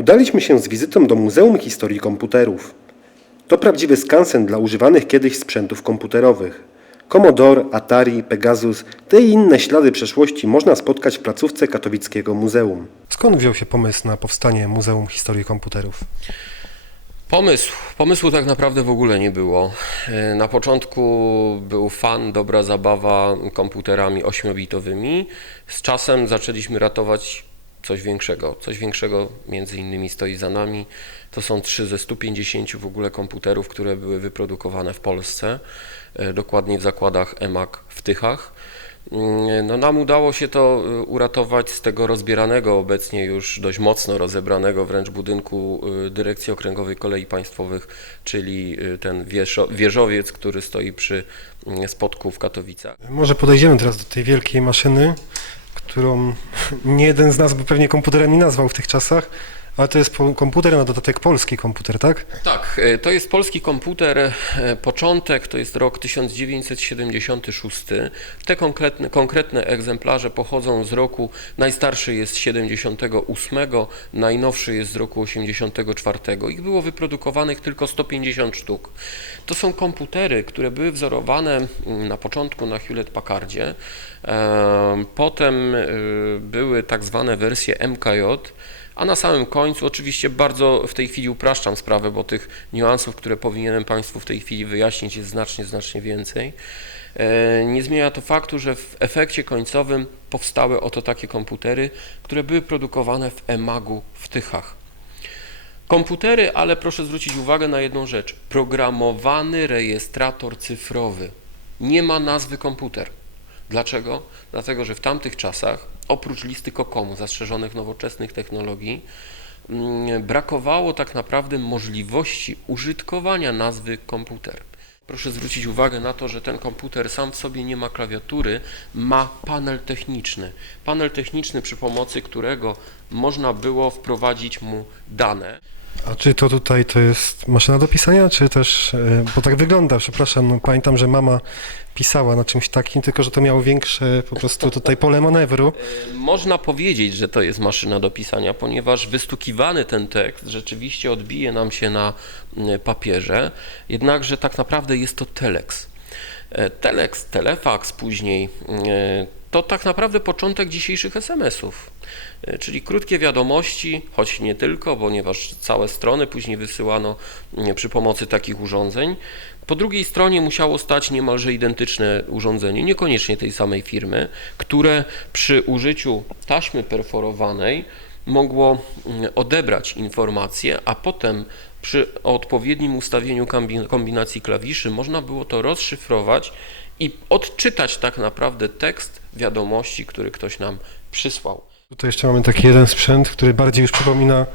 Udaliśmy się z wizytą do Muzeum Historii Komputerów. To prawdziwy skansen dla używanych kiedyś sprzętów komputerowych. Commodore, Atari, Pegasus, te i inne ślady przeszłości można spotkać w placówce katowickiego muzeum. Skąd wziął się pomysł na powstanie Muzeum Historii Komputerów? Pomysł. Pomysłu tak naprawdę w ogóle nie było. E, Na początku był fan, dobra zabawa komputerami 8-bitowymi. Z czasem zaczęliśmy ratować coś większego. Coś większego między innymi stoi za nami. To są trzy ze 150 w ogóle komputerów, które były wyprodukowane w Polsce, e, dokładnie w zakładach EMAG w Tychach. Mm, No nam udało się to y, uratować z tego rozbieranego obecnie już dość mocno rozebranego wręcz budynku y, Dyrekcji Okręgowej Kolei Państwowych, czyli ten wieżo, wieżowiec, który stoi przy mm, spotku w Katowicach. Może podejdziemy teraz do tej wielkiej maszyny, którą nie jeden z nas by pewnie komputerem nie nazwał w tych czasach, ale to jest komputer, na dodatek polski komputer, tak? Tak, e, to jest polski komputer, e, początek to jest rok 1976. Te konkretne, konkretne egzemplarze pochodzą z roku, najstarszy jest z 78, najnowszy jest z roku 84. Ich było wyprodukowanych tylko 150 sztuk. To są komputery, które były wzorowane mm, na początku na Hewlett Packardzie, e, potem były tak zwane wersje MKJ, a na samym końcu, oczywiście bardzo w tej chwili upraszczam sprawę, bo tych niuansów, które powinienem Państwu w tej chwili wyjaśnić jest znacznie, znacznie więcej. E, Nie zmienia to faktu, że w efekcie końcowym powstały oto takie komputery, które były produkowane w EMAG-u w Tychach. Komputery, ale proszę zwrócić uwagę na jedną rzecz. Programowany rejestrator cyfrowy. Nie ma nazwy komputer. Dlaczego? Dlatego, że w tamtych czasach, oprócz listy Kokomu, zastrzeżonych nowoczesnych technologii, mm, brakowało tak naprawdę możliwości użytkowania nazwy komputer. Proszę zwrócić uwagę na to, że ten komputer sam w sobie nie ma klawiatury, ma panel techniczny. Panel techniczny, przy pomocy którego można było wprowadzić mu dane. A czy to tutaj to jest maszyna do pisania, czy też, e, bo tak wygląda, przepraszam, no, pamiętam, że mama pisała na czymś takim, tylko że to miało większe po prostu tutaj pole manewru. Można powiedzieć, że to jest maszyna do pisania, ponieważ wystukiwany ten tekst rzeczywiście odbije nam się na papierze, jednakże tak naprawdę jest to telex. E, Telex, telefax później e, to tak naprawdę początek dzisiejszych SMS-ów, E, czyli krótkie wiadomości, choć nie tylko, ponieważ całe strony później wysyłano mm, przy pomocy takich urządzeń. Po drugiej stronie musiało stać niemalże identyczne urządzenie, niekoniecznie tej samej firmy, które przy użyciu taśmy perforowanej mogło mm, odebrać informację, a potem przy odpowiednim ustawieniu kombi- kombinacji klawiszy można było to rozszyfrować i odczytać tak naprawdę tekst wiadomości, który ktoś nam przysłał. Tutaj jeszcze mamy taki jeden sprzęt, który bardziej już przypomina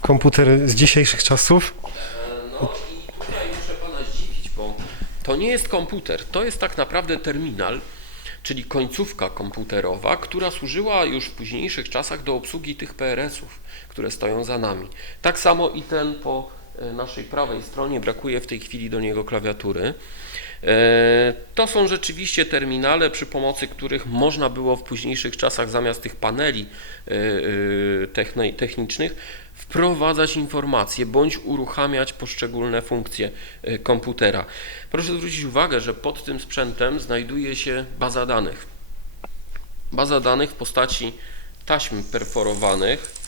komputer z dzisiejszych czasów. No i tutaj muszę Pana zdziwić, bo to nie jest komputer, to jest tak naprawdę terminal, czyli końcówka komputerowa, która służyła już w późniejszych czasach do obsługi tych PRS-ów, które stoją za nami. Tak samo i ten po e, naszej prawej stronie, brakuje w tej chwili do niego klawiatury. To są rzeczywiście terminale, przy pomocy których można było w późniejszych czasach zamiast tych paneli e, e, techni- technicznych wprowadzać informacje bądź uruchamiać poszczególne funkcje e, komputera. Proszę zwrócić uwagę, że pod tym sprzętem znajduje się baza danych. Baza danych w postaci taśm perforowanych.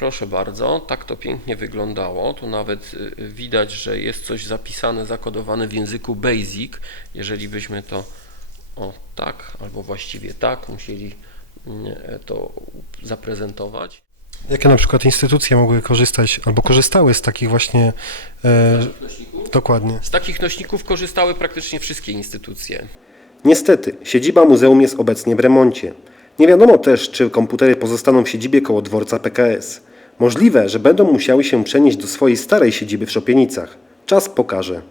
Proszę bardzo, tak to pięknie wyglądało. Tu nawet y, y, widać, że jest coś zapisane, zakodowane w języku BASIC. Jeżeli byśmy to o tak, albo właściwie tak, musieli mm, to zaprezentować. Jakie na przykład instytucje mogły korzystać albo korzystały z takich właśnie, e, dokładnie. Z takich nośników korzystały praktycznie wszystkie instytucje. Niestety, siedziba muzeum jest obecnie w remoncie. Nie wiadomo też, czy komputery pozostaną w siedzibie koło dworca PKS. Możliwe, że będą musiały się przenieść do swojej starej siedziby w Szopienicach. Czas pokaże.